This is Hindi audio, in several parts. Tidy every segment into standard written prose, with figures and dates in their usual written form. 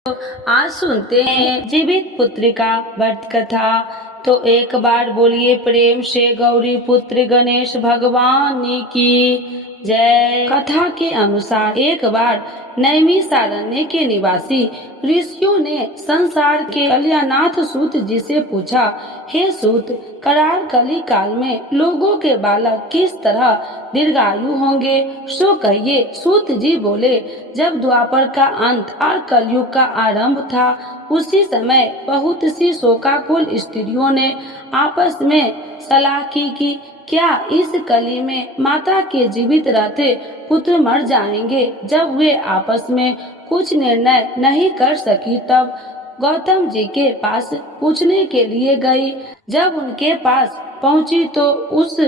आज सुनते हैं जीवित पुत्र का व्रत कथा। तो एक बार बोलिए प्रेम से गौरी पुत्र गणेश भगवान की जय। कथा के अनुसार एक बार नैमिषारण्य के निवासी ऋषियों ने संसार के कल्याणाथ सूत जी से पूछा, हे सूत, करार कली काल में लोगों के बालक किस तरह दीर्घायु होंगे, सो कहिए। सूत जी बोले, जब द्वापर का अंत और कलयुग का आरंभ था, उसी समय बहुत सी शोकाकुल स्त्रियों ने आपस में सलाह की कि क्या इस कली में माता के जीवित रहते पुत्र मर जाएंगे। जब वे आपस में कुछ निर्णय नहीं कर सकी, तब गौतम जी के पास पूछने के लिए गई। जब उनके पास पहुंची तो उस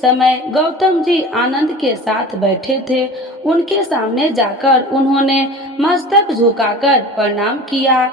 समय गौतम जी आनंद के साथ बैठे थे। उनके सामने जाकर उन्होंने मस्तक झुकाकर प्रणाम किया।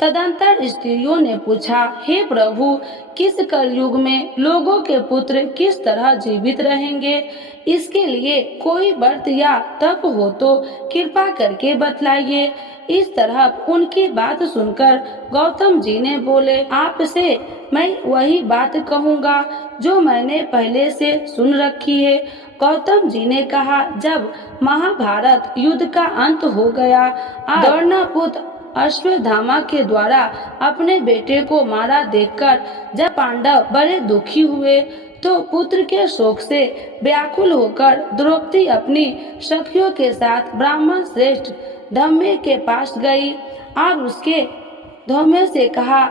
तदंतर स्त्रियों ने पूछा, हे प्रभु, किस कलयुग में लोगों के पुत्र किस तरह जीवित रहेंगे, इसके लिए कोई व्रत या तप हो तो कृपा करके बतलाइए। इस तरह उनकी बात सुनकर गौतम जी ने बोले, आपसे मैं वही बात कहूँगा जो मैंने पहले से सुन रखी है। गौतम जी ने कहा, जब महाभारत युद्ध का अंत हो गया, द्रोणापुत्र अश्वत्थामा के द्वारा अपने बेटे को मारा देखकर जब पांडव बड़े दुखी हुए, तो पुत्र के शोक से व्याकुल होकर द्रौपदी अपनी सखियों के साथ ब्राह्मण श्रेष्ठ धम्मे के पास गई और उसके धम्मे से कहा,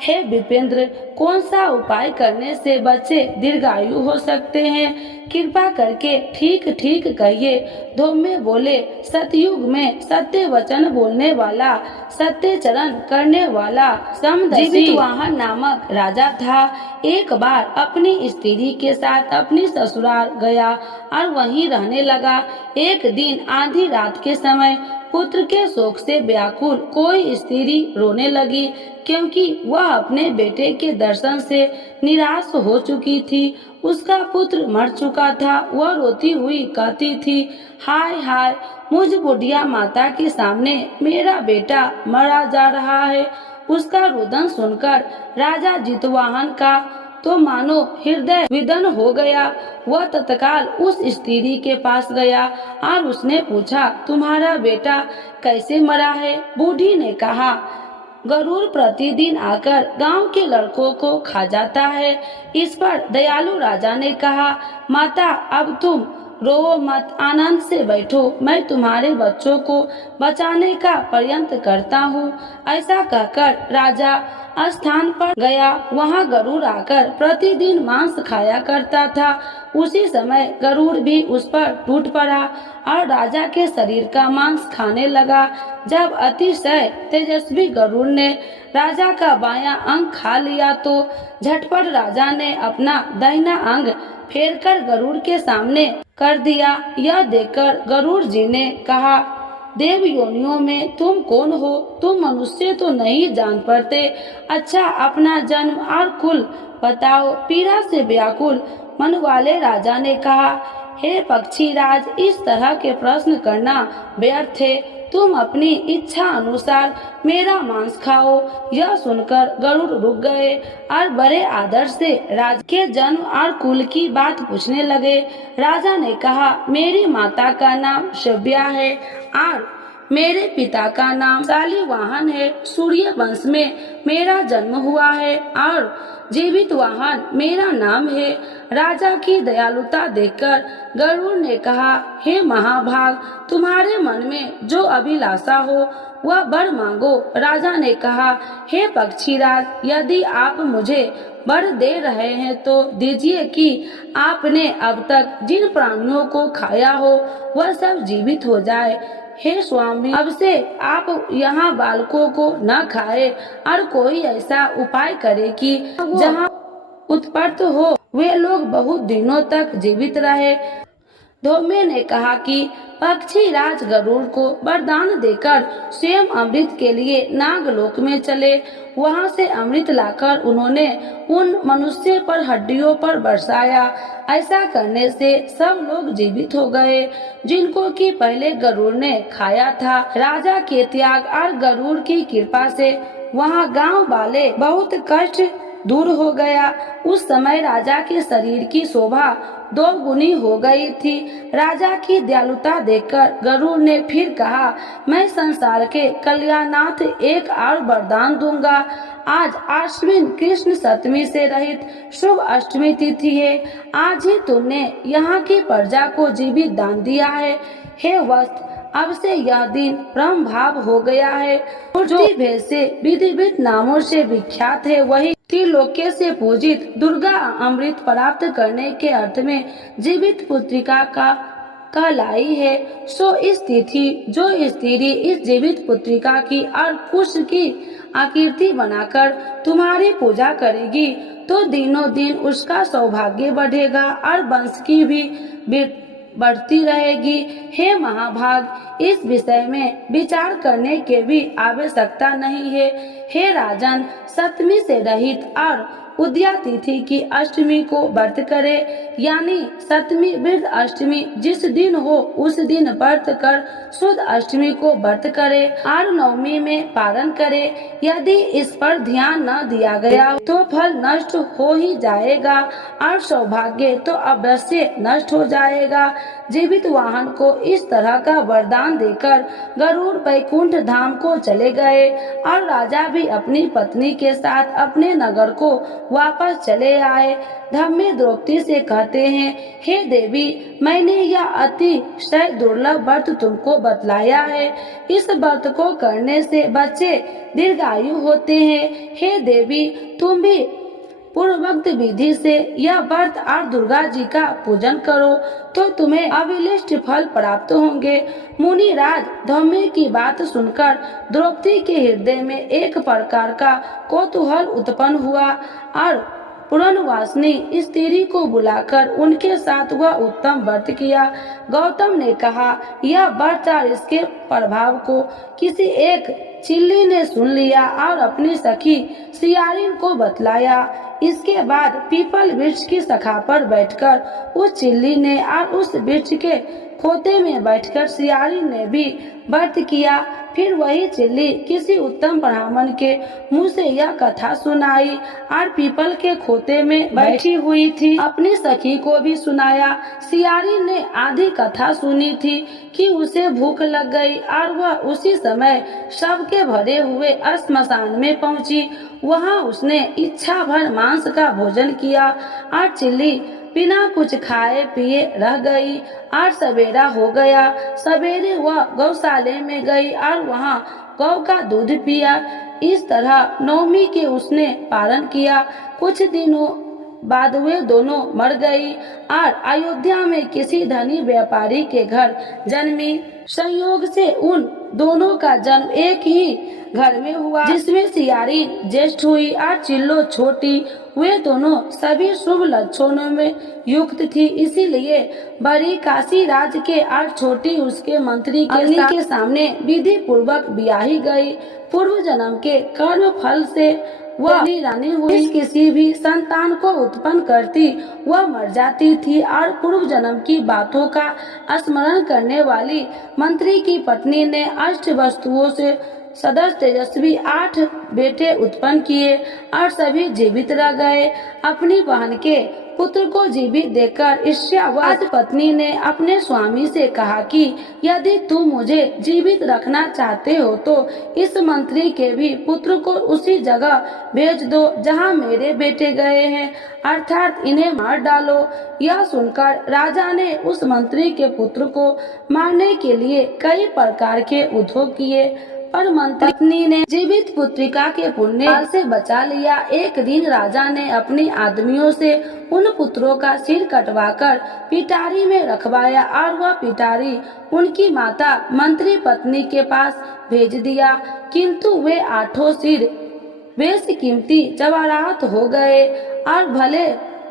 हे विपेंद्र, कौन सा उपाय करने से बच्चे दीर्घायु हो सकते हैं, कृपा करके ठीक ठीक कहिए। धोमे बोले, सतयुग में सत्य वचन बोलने वाला, सत्य चरण करने वाला जीवितवाहन नामक राजा था। एक बार अपनी स्त्री के साथ अपनी ससुराल गया और वहीं रहने लगा। एक दिन आधी रात के समय पुत्र के शोक से व्याकुल कोई स्त्री रोने लगी, क्योंकि वह अपने बेटे के दर्शन से निराश हो चुकी थी। उसका पुत्र मर चुका था। वह रोती हुई कहती थी, हाय हाय, मुझ बुढ़िया माता के सामने मेरा बेटा मरा जा रहा है। उसका रुदन सुनकर राजा जितवाहन का तो मानो हृदय विदन हो गया। वह तत्काल उस स्त्री के पास गया और उसने पूछा, तुम्हारा बेटा कैसे मरा है। बूढ़ी ने कहा, गरुड़ प्रतिदिन आकर गांव के लड़कों को खा जाता है। इस पर दयालु राजा ने कहा, माता, अब तुम रो मत, आनंद से बैठो, मैं तुम्हारे बच्चों को बचाने का प्रयत्न करता हूँ। ऐसा कहकर राजा स्थान पर गया। वहाँ गरुड़ आकर प्रतिदिन मांस खाया करता था। उसी समय गरुड़ भी उस पर टूट पड़ा और राजा के शरीर का मांस खाने लगा। जब अतिशय तेजस्वी गरुड़ ने राजा का बायां अंग खा लिया, तो झटपट राजा ने अपना दाहिना अंग फेरकर गरुड़ के सामने कर दिया। यह देखकर गरुड़ जी ने कहा, देव योनियों में तुम कौन हो, तुम मनुष्य तो नहीं जान पड़ते। अच्छा, अपना जन्म और कुल बताओ। पीड़ा से व्याकुल मन वाले राजा ने कहा, हे पक्षीराज, इस तरह के प्रश्न करना व्यर्थ है। तुम अपनी इच्छा अनुसार मेरा मांस खाओ। यह सुनकर गरुड़ रुक गए और बड़े आदर से राजा के जन्म और कुल की बात पूछने लगे। राजा ने कहा, मेरी माता का नाम शव्या है और मेरे पिता का नाम शालिवाहन है। सूर्य वंश में मेरा जन्म हुआ है और जीवितवाहन मेरा नाम है। राजा की दयालुता देखकर गरुड़ ने कहा, हे महाभाग, तुम्हारे मन में जो अभिलाषा हो वह वर मांगो। राजा ने कहा, हे पक्षीराज, यदि आप मुझे वर दे रहे हैं तो दीजिए कि आपने अब तक जिन प्राणियों को खाया हो वह सब जीवित हो जाए। हे स्वामी, अब से आप यहाँ बालकों को न खाए और कोई ऐसा उपाय करे कि जहाँ उत्पत्त हो वे लोग बहुत दिनों तक जीवित रहे। धोमे ने कहा कि पक्षी राज गरुड़ को वरदान देकर स्वयं अमृत के लिए नागलोक में चले। वहां से अमृत लाकर उन्होंने उन मनुष्य पर हड्डियों पर बरसाया। ऐसा करने से सब लोग जीवित हो गए जिनको कि पहले गरुड़ ने खाया था। राजा के त्याग और गरुड़ की कृपा से वहां गांव वाले बहुत कष्ट दूर हो गया। उस समय राजा के शरीर की शोभा 2 गुनी हो गई थी। राजा की दयालुता देखकर गरुड़ ने फिर कहा, मैं संसार के कल्याणार्थ एक और वरदान दूंगा। आज आश्विन कृष्ण सप्तमी से रहित शुभ अष्टमी तिथि है। आज ही तुमने यहाँ की प्रजा को जीवित दान दिया है। हे वत्स, अब से यह दिन ब्रह्म भाव हो गया है। जो भेद से विधिवत नामों से विख्यात है, वही त्रिलोक्य से पूजित दुर्गा अमृत प्राप्त करने के अर्थ में जीवित पुत्रिका का कहलाई है। सो इस तिथि जो स्त्री इस जीवित पुत्रिका की और कुश की आकृति बनाकर तुम्हारी पूजा करेगी तो दिनों दिन उसका सौभाग्य बढ़ेगा और वंश की भी बढ़ती रहेगी। हे महाभाग, इस विषय में विचार करने की भी आवश्यकता नहीं है। हे राजन, सप्तमी से रहित और उदया तिथि की अष्टमी को व्रत करे, यानी सप्तमी वृद्ध अष्टमी जिस दिन हो उस दिन व्रत कर शुद्ध अष्टमी को व्रत करे और नवमी में पारण करे। यदि इस पर ध्यान न दिया गया तो फल नष्ट हो ही जाएगा और सौभाग्य तो अवश्य नष्ट हो जाएगा। जीवित वाहन को इस तरह का वरदान देकर गरुड़ वैकुंठ धाम को चले गए और राजा भी अपनी पत्नी के साथ अपने नगर को वापस चले आए। धम्मी द्रौपदी से कहते हैं, हे देवी, मैंने यह अतिशय दुर्लभ व्रत तुमको बतलाया है। इस व्रत को करने से बच्चे दीर्घायु होते हैं। हे देवी, तुम भी पूर्वोक्त विधि से यह व्रत और दुर्गा जी का पूजन करो तो तुम्हें अभिलिष्ट फल प्राप्त होंगे। मुनिराज धम्मी की बात सुनकर द्रौपदी के हृदय में एक प्रकार का कौतूहल उत्पन्न हुआ और पुरनवासिनी स्त्री को बुलाकर उनके साथ वह उत्तम व्रत किया। गौतम ने कहा, यह व्रत और इसके प्रभाव को किसी एक चिल्ली ने सुन लिया और अपनी सखी सियारिन को बतलाया। इसके बाद पीपल वृक्ष की शाखा पर बैठकर उस चिल्ली ने और उस वृक्ष के खोते में बैठकर सियारिन ने भी व्रत किया। फिर वही चिल्ली किसी उत्तम ब्राह्मण के मुंह से यह कथा सुनाई और पीपल के खोते में बैठी हुई थी अपनी सखी को भी सुनाया। सियारिन ने आधी कथा सुनी थी कि उसे भूख लग गई और वह उसी समय सबके भरे हुए श्मशान में पहुंची। वहां उसने इच्छा भर मांस का भोजन किया और चिल्ली बिना कुछ खाए पिए रह गई और सवेरा हो गया। सवेरे वह गौशाले में गई और वहां गौ का दूध पिया। इस तरह नवमी के उसने पारण किया। कुछ दिनों बाद वे दोनों मर गई और अयोध्या में किसी धनी व्यापारी के घर जन्मी। संयोग से उन दोनों का जन्म एक ही घर में हुआ, जिसमें सियारिन ज्येष्ठ हुई और चिल्लो छोटी। वे दोनों सभी शुभ लक्षणों में युक्त थी, इसीलिए बड़ी काशी राज के और छोटी उसके मंत्री के सामने विधि पूर्वक ब्याही गई। पूर्व जन्म के कर्म फल से वह रानी हुई। किसी भी संतान को उत्पन्न करती वह मर जाती थी और पूर्व जन्म की बातों का स्मरण करने वाली मंत्री की पत्नी ने अष्ट वस्तुओं से सदस्य तेजस्वी 8 बेटे उत्पन्न किए और सभी जीवित रह गए। अपनी बहन के पुत्र को जीवित देखकर ईर्ष्यावश पत्नी ने अपने स्वामी से कहा कि यदि तुम मुझे जीवित रखना चाहते हो तो इस मंत्री के भी पुत्र को उसी जगह भेज दो जहां मेरे बेटे गए हैं, अर्थात इन्हें मार डालो। यह सुनकर राजा ने उस मंत्री के पुत्र को मारने के लिए कई प्रकार के उद्योग किए, पर मंत्री ने जीवित पुत्रिका के पुण्य से बचा लिया। एक दिन राजा ने अपने आदमियों से उन पुत्रों का सिर कटवाकर पिटारी में रखवाया और वह पिटारी उनकी माता मंत्री पत्नी के पास भेज दिया, किंतु वे 8 सिर बेशकीमती जवाहरात हो गए और भले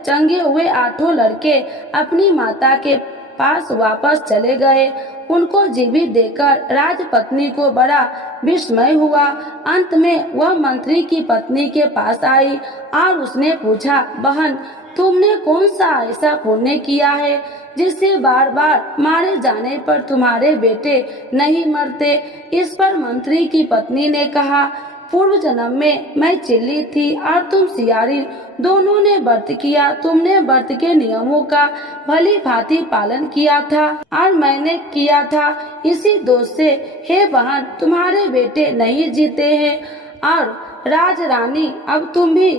चंगे हुए 8 लड़के अपनी माता के पास वापस चले गए। उनको जीवित देखकर राजपत्नी को बड़ा विस्मय हुआ। अंत में वह मंत्री की पत्नी के पास आई और उसने पूछा, बहन, तुमने कौन सा ऐसा पुण्य किया है जिससे बार बार मारे जाने पर तुम्हारे बेटे नहीं मरते? इस पर मंत्री की पत्नी ने कहा, पूर्व जन्म में मैं चिल्ली थी और तुम सियारी, दोनों ने व्रत किया। तुमने व्रत के नियमों का भली भांति पालन किया था और मैंने किया था, इसी दोष से हे बहन तुम्हारे बेटे नहीं जीते हैं। और राज रानी, अब तुम भी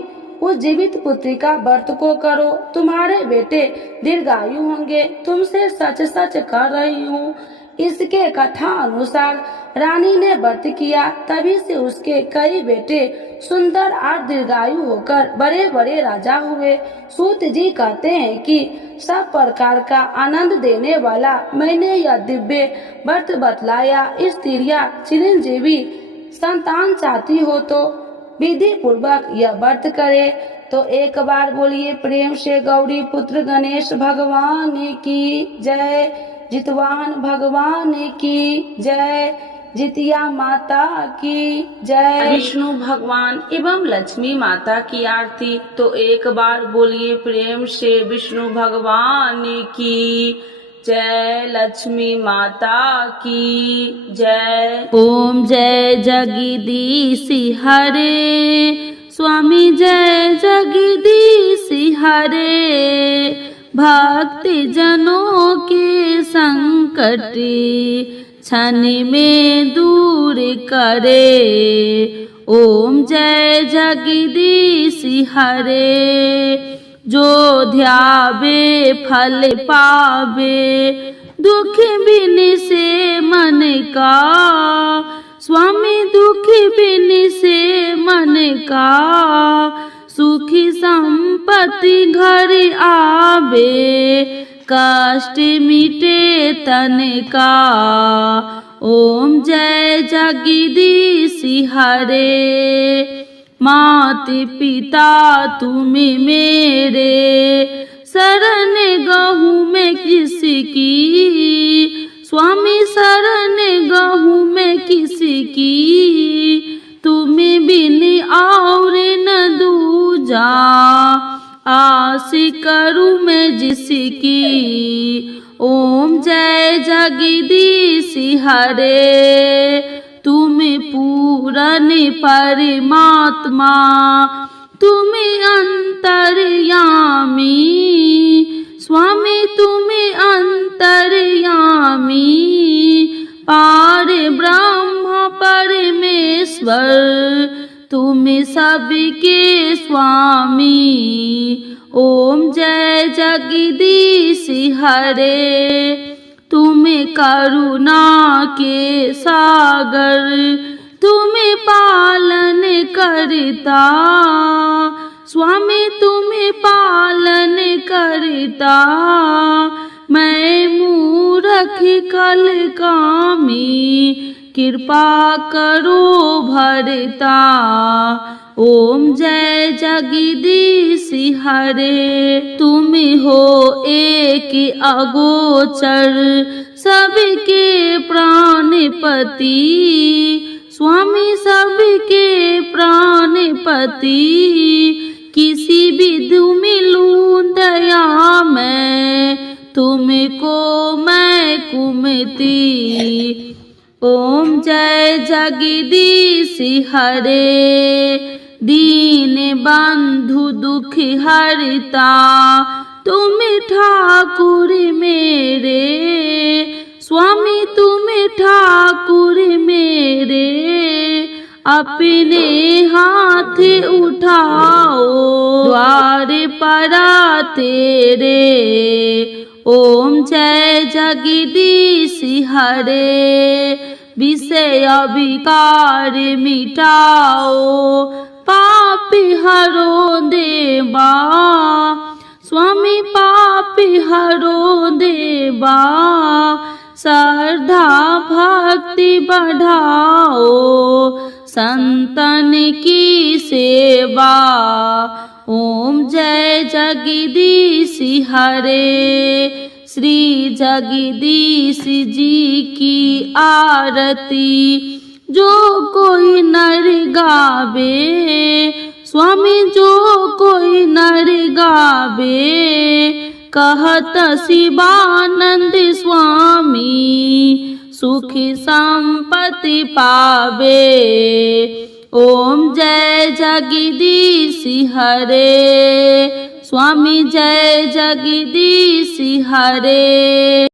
उस जीवित पुत्री का व्रत को करो, तुम्हारे बेटे दीर्घायु होंगे। तुमसे सच सच कह रही हूँ। इसके कथा अनुसार रानी ने व्रत किया, तभी से उसके कई बेटे सुंदर और दीर्घायु होकर बड़े बड़े राजा हुए। सूत जी कहते हैं कि सब प्रकार का आनंद देने वाला मैंने यह दिव्य व्रत बतलाया। स्त्रियां चिरंजीवी संतान चाहती हो तो विधि पूर्वक यह व्रत करे। तो एक बार बोलिए प्रेम से गौरी पुत्र गणेश भगवान की जय, जितवाहन भगवान की जय, जितिया माता की जय। विष्णु भगवान एवं लक्ष्मी माता की आरती। तो एक बार बोलिए प्रेम से विष्णु भगवान की जय, लक्ष्मी माता की जय। ओम जय जगदीश हरे, स्वामी जय जगदीश हरे, भक्ति जनों के संकट क्षण में दूर करे। ओम जय जगदीश हरे, जो ध्यावे फल पावे, दुख बिन से मन का, स्वामी दुख बिन से मन का, सुखी संपत्ति घर आवे, कष्ट मिटे तन का। ओम जय जगदीश हरे, मात पिता तुम मेरे, शरण गहूँ में किसकी, स्वामी शरण गहूँ में किसकी, तुम्हें बिन और न दूजा, आस करूँ मैं जिसकी। ओम जय जगदीश हरे, तुम पूरन परमात्मा, तुम अंतर्यामी, स्वामी तुम अंतर्यामी, पार ब्रह्म परमेश्वर, तुम सबके स्वामी। ओम जय जगदीश हरे, तुम करुणा के सागर, तुम पालन करता, स्वामी तुम पालन करता, मैं मूर्ख कल कामी, कृपा करो भरता। ओम जय जगदीश हरे, तुम हो एक अगोचर, सबके प्राणपति, स्वामी सबके प्राणपति, किसी विधु मिलूं दया मैं, तुमको मैं कुमति। ओम जय जगदीश हरे, दीन बंधु दुख हरता, तुम ठाकुर मेरे, स्वामी तुम ठाकुर मेरे, अपने हाथ उठाओ द्वार परा तेरे। ओम जय जगदीश हरे, विषय विकार मिटाओ, पाप हरो देवा, स्वामी पाप हरो देवा, श्रद्धा भक्ति बढ़ाओ, संतन की सेवा। ओम जय जगदीश हरे, श्री जगदीश जी की आरती जो कोई नर गावे, स्वामी जो कोई नर गावे, कहत शिवानंद स्वामी सुखी संपत्ति पावे। ओम जय जगदीश हरे, स्वामी जय जगदीश हरे।